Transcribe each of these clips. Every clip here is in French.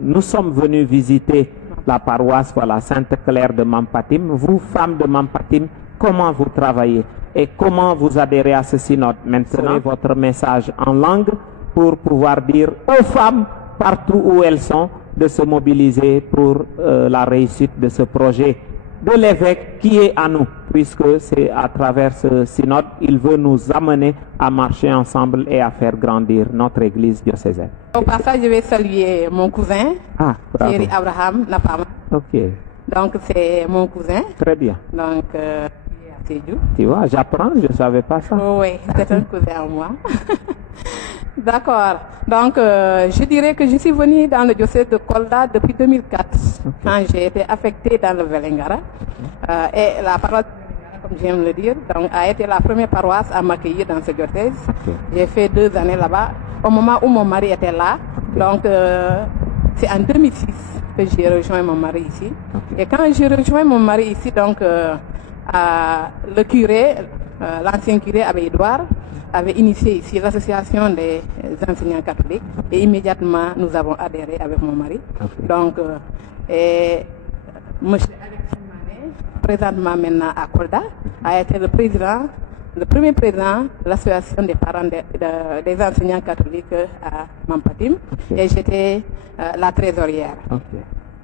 nous sommes venus visiter la paroisse Sainte-Claire de Mampatim. Vous, femmes de Mampatim, comment vous travaillez et comment vous adhérez à ce synode? Maintenant, votre message en langue pour pouvoir dire aux femmes, partout où elles sont, de se mobiliser pour la réussite de ce projet de l'évêque qui est à nous, puisque c'est à travers ce synode, il veut nous amener à marcher ensemble et à faire grandir notre église diocésaine. Au passage, je vais saluer mon cousin, Thierry Abraham Napama. Ok. Donc, c'est mon cousin. Très bien. Donc, tu vois, j'apprends, je ne savais pas ça. Oui, c'est un cousin à moi. D'accord. Donc, je dirais que je suis venue dans le diocèse de Kolda depuis 2004, quand j'ai été affectée dans le Vélingara. Et la paroisse, comme j'aime le dire, donc, a été la première paroisse à m'accueillir dans ce diocèse. J'ai fait 2 années là-bas, au moment où mon mari était là. Donc, c'est en 2006 que j'ai rejoint mon mari ici. Et quand j'ai rejoint mon mari ici, donc, le curé, l'ancien curé Abbé Edouard, avait initié ici l'association des enseignants catholiques et immédiatement nous avons adhéré avec mon mari. Donc, M. Alexis Mané, présentement maintenant à Kolda, a été le premier président de l'association des parents des enseignants catholiques à Mampatim et j'étais la trésorière.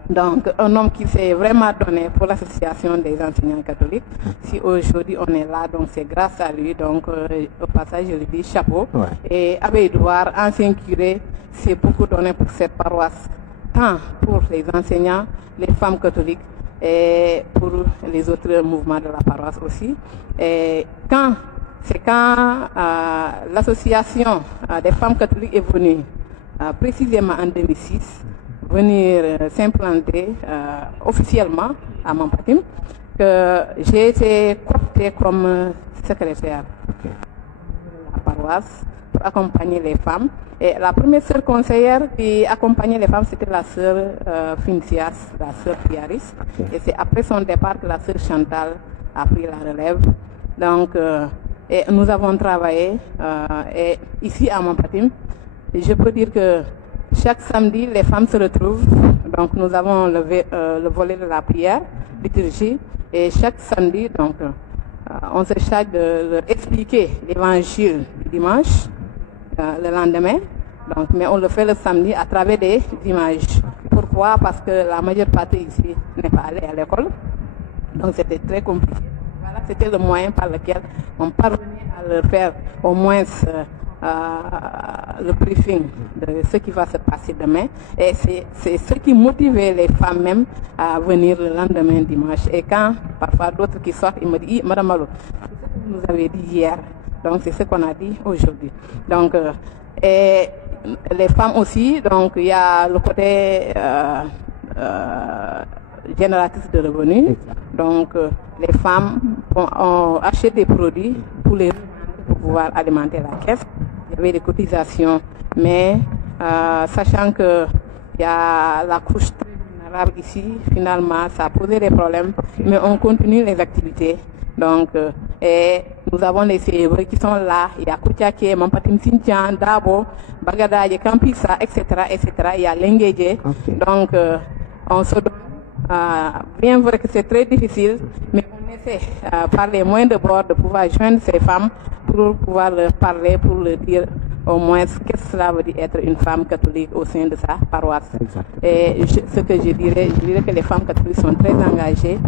Donc, un homme qui s'est vraiment donné pour l'association des enseignants catholiques. Si aujourd'hui on est là, donc c'est grâce à lui. Donc, au passage, je lui dis chapeau. Et Abbé Edouard, ancien curé, s'est beaucoup donné pour cette paroisse, tant pour les enseignants, les femmes catholiques et pour les autres mouvements de la paroisse aussi. Et quand l'association des femmes catholiques est venue, précisément en 2006, venir s'implanter officiellement à Mampatim, que j'ai été cooptée comme secrétaire de la paroisse pour accompagner les femmes. Et la première sœur conseillère qui accompagnait les femmes, c'était la sœur Fincias, la sœur Piaris. Et c'est après son départ que la sœur Chantal a pris la relève. Donc, et nous avons travaillé et ici à Mampatim. Je peux dire que chaque samedi, les femmes se retrouvent. Donc, nous avons le volet de la prière, liturgie. Et chaque samedi, donc, on se charge de leur expliquer l'évangile du dimanche, le lendemain. Donc, mais on le fait le samedi à travers des images. Pourquoi? Parce que la majeure partie ici n'est pas allée à l'école. Donc, c'était très compliqué. Voilà, c'était le moyen par lequel on parvenait à leur faire au moins le briefing de ce qui va se passer demain. Et c'est ce qui motivait les femmes même à venir le lendemain dimanche. Et quand parfois d'autres qui sortent, ils me disent, Madame Malo, c'est ce que vous nous avez dit hier. Donc c'est ce qu'on a dit aujourd'hui. Donc, et les femmes aussi, donc il y a le côté génératrice de revenus. Donc les femmes ont acheté des produits pour pouvoir alimenter la caisse. Il y avait des cotisations, mais sachant que il y a la couche très vulnérable ici, finalement, ça a posé des problèmes, mais on continue les activités. Donc, et nous avons les célèbres qui sont là. Il y a Koutiake, Mampatim Sintian, Dabo, Bagadaye, Kampisa, etc., etc. Il y a Lengeje. Donc, on se donne, bien vrai que c'est très difficile, mais on essaie, par les moyens de bord, de pouvoir joindre ces femmes pour pouvoir leur parler, pour leur dire au moins qu'est-ce que cela veut dire être une femme catholique au sein de sa paroisse. Et ce que je dirais que les femmes catholiques sont très engagées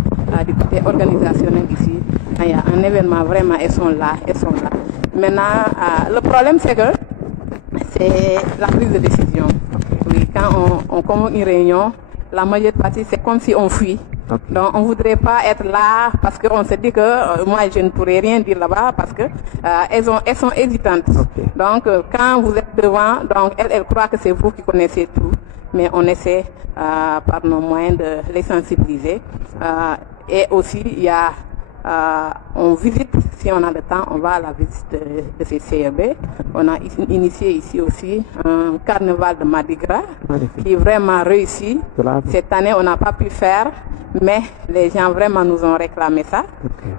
du côté organisationnel ici. Quand il y a un événement, vraiment, elles sont là. Maintenant, le problème, c'est que c'est la prise de décision. Oui, quand on convoque une réunion, la majeure partie, c'est comme si on fuit. Donc, on ne voudrait pas être là parce qu'on se dit que moi, je ne pourrais rien dire là-bas parce que elles sont hésitantes. Donc, quand vous êtes devant, donc elles croient que c'est vous qui connaissez tout. Mais on essaie par nos moyens de les sensibiliser. Et aussi, il y a on visite, si on a le temps, on va à la visite de ces CEB. On a initié ici aussi un carnaval de Mardi Gras qui est vraiment réussi. Cette année, on n'a pas pu faire, mais les gens vraiment nous ont réclamé ça.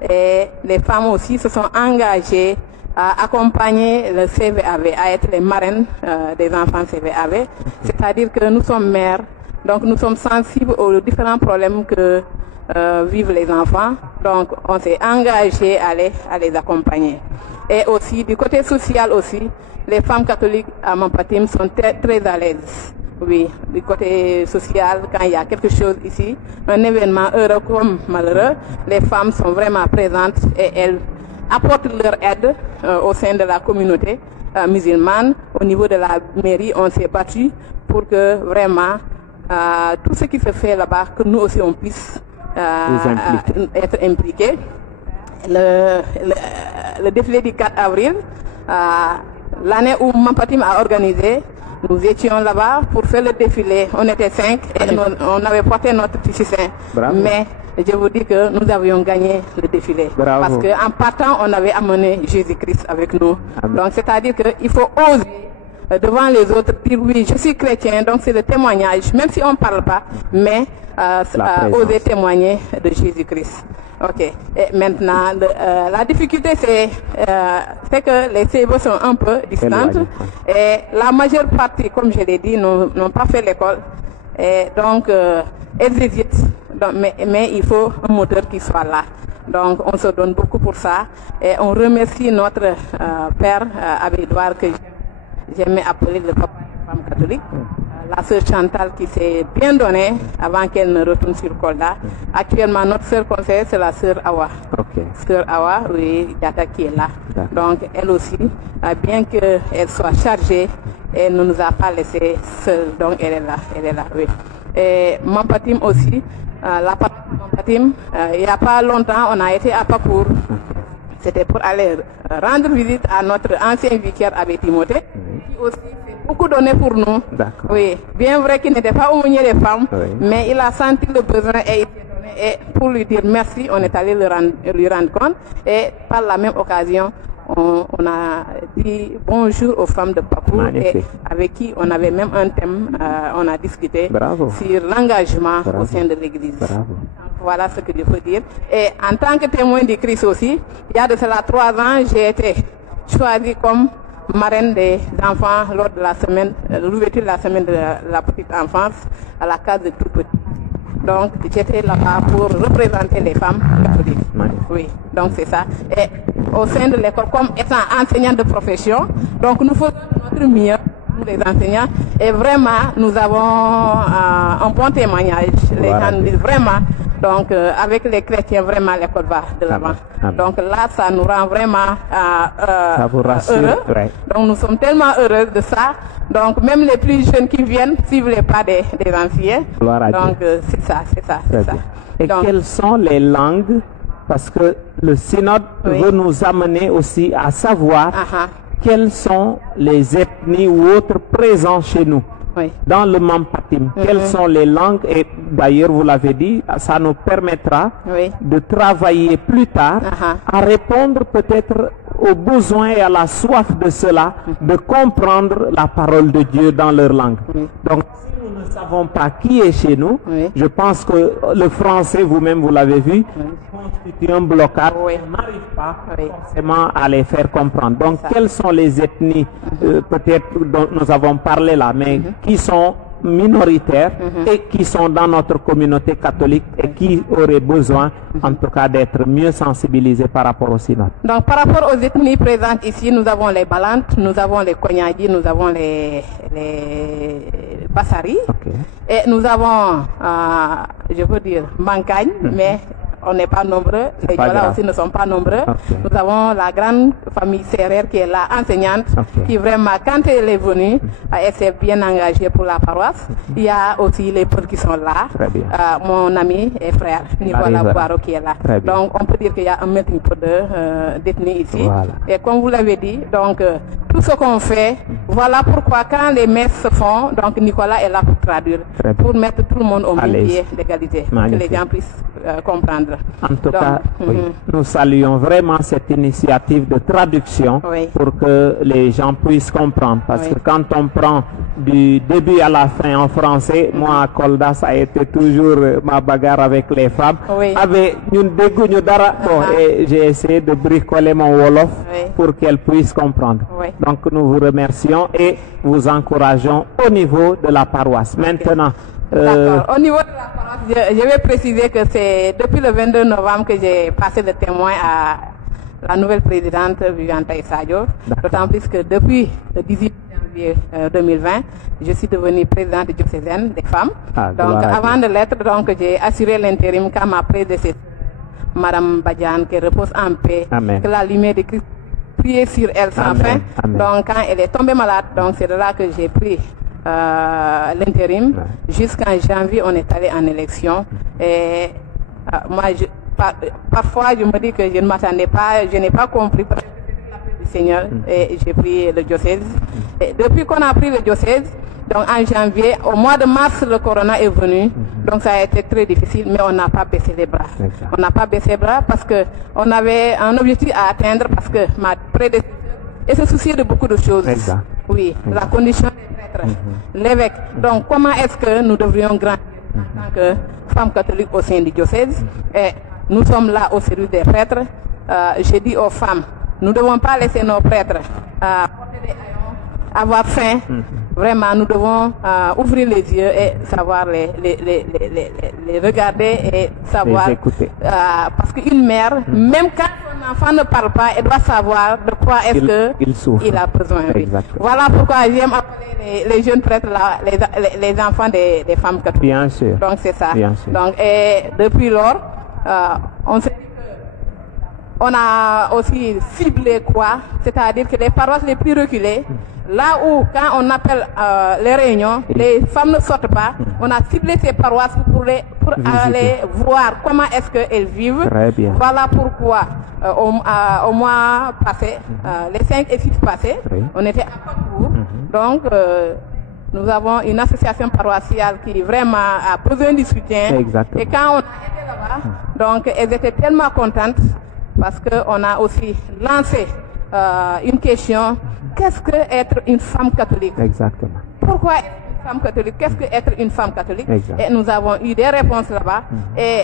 Et les femmes aussi se sont engagées à accompagner le CVAV, à être les marraines des enfants CVAV. C'est-à-dire que nous sommes mères Donc nous sommes sensibles aux différents problèmes que vivent les enfants. Donc on s'est engagé à les accompagner. Et aussi du côté social aussi, les femmes catholiques à Mampatim sont très à l'aise. Oui, du côté social, quand il y a quelque chose ici, un événement heureux comme malheureux, les femmes sont vraiment présentes et elles apportent leur aide au sein de la communauté musulmane. Au niveau de la mairie, on s'est battu pour que vraiment tout ce qui se fait là-bas, que nous aussi on puisse être impliqués. Le défilé du 4 avril, l'année où Mampatim a organisé, nous étions là-bas pour faire le défilé. On était 5 et on avait porté notre petit saint. Mais je vous dis que nous avions gagné le défilé. Bravo. Parce qu'en partant, on avait amené Jésus-Christ avec nous. Amen. Donc c'est-à-dire qu'il faut oser devant les autres dire oui, je suis chrétien, donc c'est le témoignage, même si on ne parle pas, mais oser témoigner de Jésus-Christ. Ok. Et maintenant, la difficulté, c'est que les CEBO sont un peu distantes et la majeure partie, comme je l'ai dit, n'ont pas fait l'école. Et donc, elles hésitent. Donc, mais il faut un moteur qui soit là. Donc, on se donne beaucoup pour ça. Et on remercie notre père, Abbé Edouard, que j'aimais appeler le papa des femmes catholiques. La sœur Chantal qui s'est bien donnée avant qu'elle ne retourne sur Kolda. Actuellement, notre sœur conseillère, c'est la sœur Awa. Okay. Sœur Awa, oui, Data qui est là. Donc, elle aussi, bien qu'elle soit chargée, elle ne nous a pas laissé seuls. Donc, elle est là, oui. Et Mampatim aussi, la Mampatim, il n'y a pas longtemps, on a été à Papour. C'était pour aller rendre visite à notre ancien vicaire Abbé Timothée, qui aussi fait beaucoup donné pour nous. Oui, bien vrai qu'il n'était pas aumônier des femmes, mais il a senti le besoin et il s'est donné. Et pour lui dire merci, on est allé lui rendre compte. Et par la même occasion, on a dit bonjour aux femmes de Papour, et avec qui on avait même un thème, on a discuté sur l'engagement au sein de l'Église. Voilà ce que je peux dire. Et en tant que témoin du Christ aussi, il y a de cela 3 ans, j'ai été choisie comme marraine des enfants lors de la semaine, l'ouverture de la semaine de la petite enfance à la case de tout petit. Donc, j'étais là-bas pour représenter les femmes catholiques. Oui, donc c'est ça. Et au sein de l'école, comme étant enseignante de profession, donc nous faisons notre mieux, nous les enseignants, et vraiment, nous avons un bon témoignage. Les gens nous disent vraiment, donc avec les chrétiens, vraiment, l'école va de l'avant. Donc là, ça nous rend vraiment ça vous rassure, heureux. Donc nous sommes tellement heureux de ça. Donc même les plus jeunes qui viennent suivent les pas des anciens. Donc c'est ça. Et donc, quelles sont les langues? Parce que le synode veut nous amener aussi à savoir quelles sont les ethnies ou autres présents chez nous. Dans le Mampatim, quelles sont les langues? Et d'ailleurs, vous l'avez dit, ça nous permettra de travailler plus tard à répondre peut-être aux besoins et à la soif de cela, de comprendre la parole de Dieu dans leur langue. Donc, si nous ne savons pas qui est chez nous, je pense que le français, vous-même, vous l'avez vu, constitue un blocage. On n'arrive pas forcément à les faire comprendre. Donc, quelles sont les ethnies, peut-être dont nous avons parlé là, mais qui sont minoritaires et qui sont dans notre communauté catholique et qui auraient besoin, en tout cas, d'être mieux sensibilisés par rapport au synode. Donc, par rapport aux ethnies présentes ici, nous avons les Balantes, nous avons les Konyadi, nous avons les Bassari, et nous avons, je veux dire, Mankagne, mais on n'est pas nombreux, les Yola aussi ne sont pas nombreux. Nous avons la grande famille Serrère qui est là, enseignante, qui vraiment, quand elle est venue, elle s'est bien engagée pour la paroisse. Il y a aussi les peuples qui sont là, mon ami et frère, Nicolas Boiro qui est là. Donc on peut dire qu'il y a un melting pot d'ethnie ici. Et comme vous l'avez dit, donc tout ce qu'on fait, voilà pourquoi quand les messes se font, donc Nicolas est là pour traduire, pour mettre tout le monde au même pied d'égalité, que les gens puissent comprendre. En tout cas, nous saluons vraiment cette initiative de traduction pour que les gens puissent comprendre. Parce que quand on prend du début à la fin en français, moi à Kolda, ça a été toujours ma bagarre avec les femmes. Et j'ai essayé de bricoler mon Wolof pour qu'elles puissent comprendre. Donc nous vous remercions et vous encourageons au niveau de la paroisse. Maintenant, D'accord. Au niveau de la paroisse, je vais préciser que c'est depuis le 22 novembre que j'ai passé le témoin à la nouvelle présidente Viviane Sadio. D'autant plus que depuis le 18 janvier 2020, je suis devenue présidente diocésaine des femmes. Donc avant de l'être, donc j'ai assuré l'intérim quand ma prédécesseur, Madame Badiane, qui repose en paix, Amen. que la lumière de Christ prier sur elle sans fin. Donc quand elle est tombée malade, donc c'est de là que j'ai pris l'intérim. Jusqu'en janvier, on est allé en élection. Et moi, parfois, je me dis que je ne m'attendais pas, je n'ai pas compris du Seigneur et j'ai pris le diocèse. Et depuis qu'on a pris le diocèse, donc en janvier, au mois de mars, le corona est venu. Donc ça a été très difficile, mais on n'a pas baissé les bras. On n'a pas baissé les bras parce que on avait un objectif à atteindre parce que ma prédécesseur se souciait de beaucoup de choses. Oui, la condition des prêtres, l'évêque. Donc comment est-ce que nous devrions grandir en tant que femmes catholiques au sein du diocèse? Et nous sommes là au service des prêtres. Je dis aux femmes, nous ne devons pas laisser nos prêtres porter des haillons, avoir faim. Vraiment, nous devons ouvrir les yeux et savoir les regarder et savoir. Les écouter. Parce qu'une mère, même quand son enfant ne parle pas, elle doit savoir de quoi est-ce qu'il a besoin. Oui. Voilà pourquoi j'aime appeler les jeunes prêtres là, les enfants des femmes catholiques. Bien sûr. Donc c'est ça. Bien sûr. Donc, et depuis lors, on s'est dit on a aussi ciblé quoi? C'est-à-dire que les paroisses les plus reculées, là où quand on appelle les réunions, les femmes ne sortent pas, on a ciblé ces paroisses pour aller voir comment est-ce qu'elles vivent. Très bien. Voilà pourquoi au mois passé, les 5 et 6 passés, on était à Pacour. Donc nous avons une association paroissiale qui vraiment a besoin du soutien. Exactement. Et quand on a été là-bas, donc elles étaient tellement contentes parce qu'on a aussi lancé une question. Qu'est-ce que être une femme catholique? Exactement. Pourquoi être une femme catholique? Qu'est-ce que être une femme catholique? Et nous avons eu des réponses là-bas. Et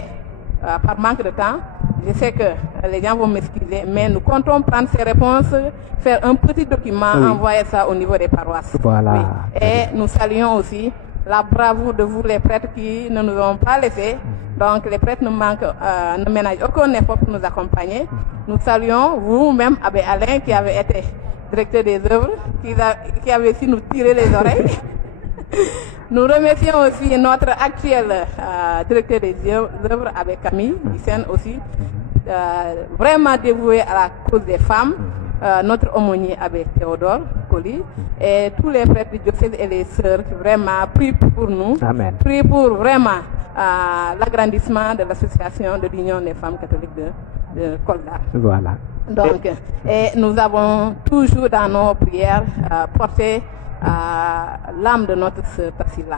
par manque de temps, je sais que les gens vont m'excuser, mais nous comptons prendre ces réponses, faire un petit document, envoyer ça au niveau des paroisses. Voilà. Oui. Et nous saluons aussi la bravoure de vous les prêtres qui ne nous ont pas laissés. Donc les prêtres ne ménagent aucun effort pour nous accompagner. Nous saluons vous-même, Abbé Alain, qui avait été directeur des œuvres, qui avait su nous tirer les oreilles. Nous remercions aussi notre actuel directeur des œuvres, Abbé Camille Hyssène aussi, vraiment dévoué à la cause des femmes. Notre aumônier Abbé Théodore Colli et tous les prêtres du diocèse et les sœurs qui vraiment prient pour nous, prient pour vraiment l'agrandissement de l'association de l'Union des femmes catholiques de Kolda. Voilà. Donc, et nous avons toujours dans nos prières porté l'âme de notre sœur Tassila,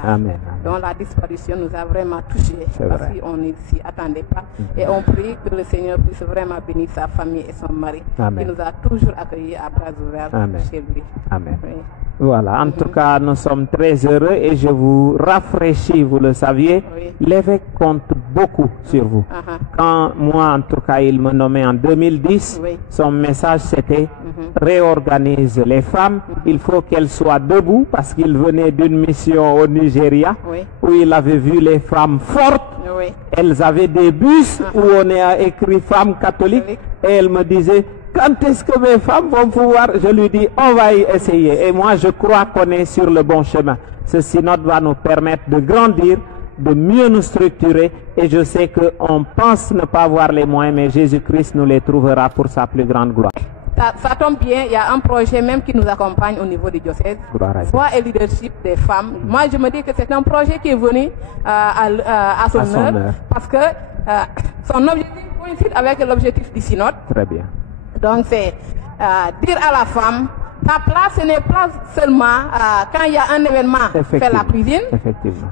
dont la disparition nous a vraiment touchés parce qu'on ne s'y attendait pas. Et on prie que le Seigneur puisse vraiment bénir sa famille et son mari, qui nous a toujours accueillis à bras ouverts chez lui. Amen. Oui. Voilà, en tout cas, nous sommes très heureux et je vous rafraîchis, vous le saviez, l'évêque compte beaucoup sur vous. Quand moi, en tout cas, il me nommait en 2010, son message c'était réorganise les femmes, il faut qu'elles soient debout parce qu'il venait d'une mission au Nigeria où il avait vu les femmes fortes. Elles avaient des bus où on a écrit femmes catholiques et elle me disait quand est-ce que mes femmes vont pouvoir? Je lui dis, on va y essayer. Et moi, je crois qu'on est sur le bon chemin. Ce synode va nous permettre de grandir, de mieux nous structurer. Et je sais qu'on pense ne pas avoir les moyens, mais Jésus-Christ nous les trouvera pour sa plus grande gloire. Ça tombe bien, il y a un projet même qui nous accompagne au niveau du diocèse. Foi et leadership des femmes. Moi, je me dis que c'est un projet qui est venu à son heure. Parce que son objectif coïncide avec l'objectif du synode. Très bien. Donc c'est dire à la femme, ta place ce n'est pas seulement quand il y a un événement, faire la cuisine.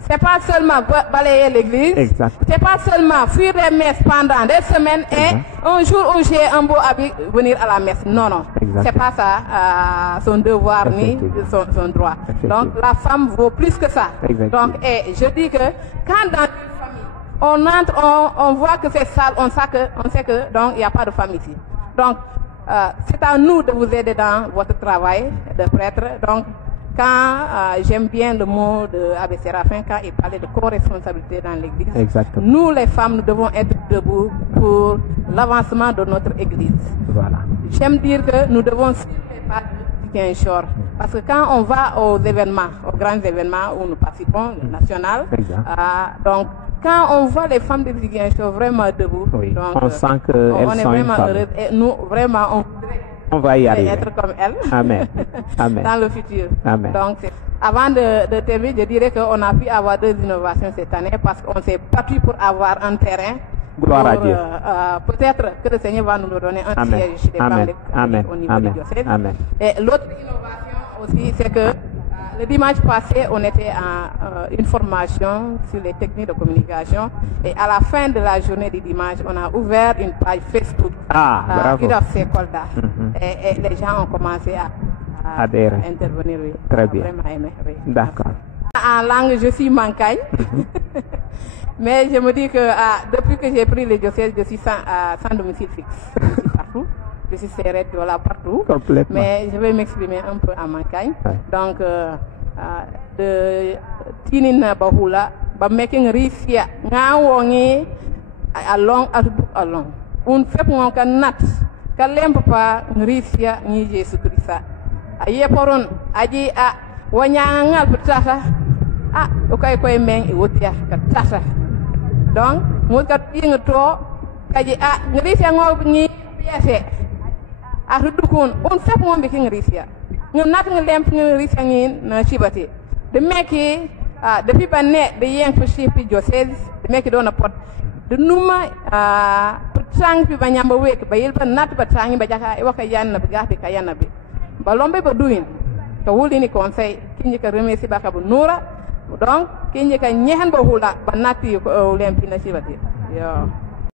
C'est pas seulement balayer l'église. C'est pas seulement fuir les messes pendant des semaines et un jour où j'ai un beau habit venir à la messe. Non, non. C'est pas ça son devoir ni son droit. Donc la femme vaut plus que ça. Donc et je dis que quand dans une famille on entre, on voit que c'est sale, on sait que donc il n'y a pas de femme ici. Donc c'est à nous de vous aider dans votre travail de prêtre. Donc quand j'aime bien le mot de Abbé Séraphin quand il parlait de co-responsabilité dans l'église. Exactement. Nous les femmes, nous devons être debout pour l'avancement de notre église. Voilà. J'aime dire que nous devons suivre les pas de Ziguinchor. Parce que quand on va aux événements, aux grands événements où nous participons, le national, donc quand on voit les femmes de Ziguinchor vraiment debout, donc, on sent qu'elles on est sont vraiment heureuses et nous vraiment on va y arriver. Être comme elles. Amen. Amen. Dans le futur. Amen. Donc, avant de terminer, je dirais qu'on a pu avoir 2 innovations cette année parce qu'on s'est battu pour avoir un terrain. Gloire à Dieu. Peut-être que le Seigneur va nous donner un siège chez les femmes au niveau du diocèse. Amen. Et l'autre innovation aussi, c'est que le dimanche passé, on était en une formation sur les techniques de communication. Et à la fin de la journée du dimanche, on a ouvert une page Facebook. Bravo. Et les gens ont commencé à adhérer. Intervenir. Oui. Très bien. Vraiment aimé. Oui. D'accord. En langue, je suis mancagne. Mais je me dis que depuis que j'ai pris le diocèse, je suis sans domicile fixe. Je suis partout. Je suis serrette, voilà, partout. Complètement. Mais je vais m'exprimer un peu en mancagne. Ouais. Donc, de Tinina Bahula, making Risia, Nawongi, along. Un fait mon canat, Kalem papa, Risia, ni Jésus Christ. Aye poron, aji Wanyangal Putasa, okay, men, Wotia, Katasa. Donc, Mukat Ping to, Kaji Risia ni Piase. Dukun, un fait mon making Risia. Nous n'avons lamp Risia na Chibati. The make the people net the young for sheep diocese, the make it on a pot. The Numa Sang Pibanyamba wake by Ilba not but Sang by Wakayan of Gati Kayanabi. Balombe doing the wool in a consay, Kinjaka Remesi Bakabu Nura, Don, Kinjaka Nyahan Bahula, but not you lamp in a Chibati. Yeah.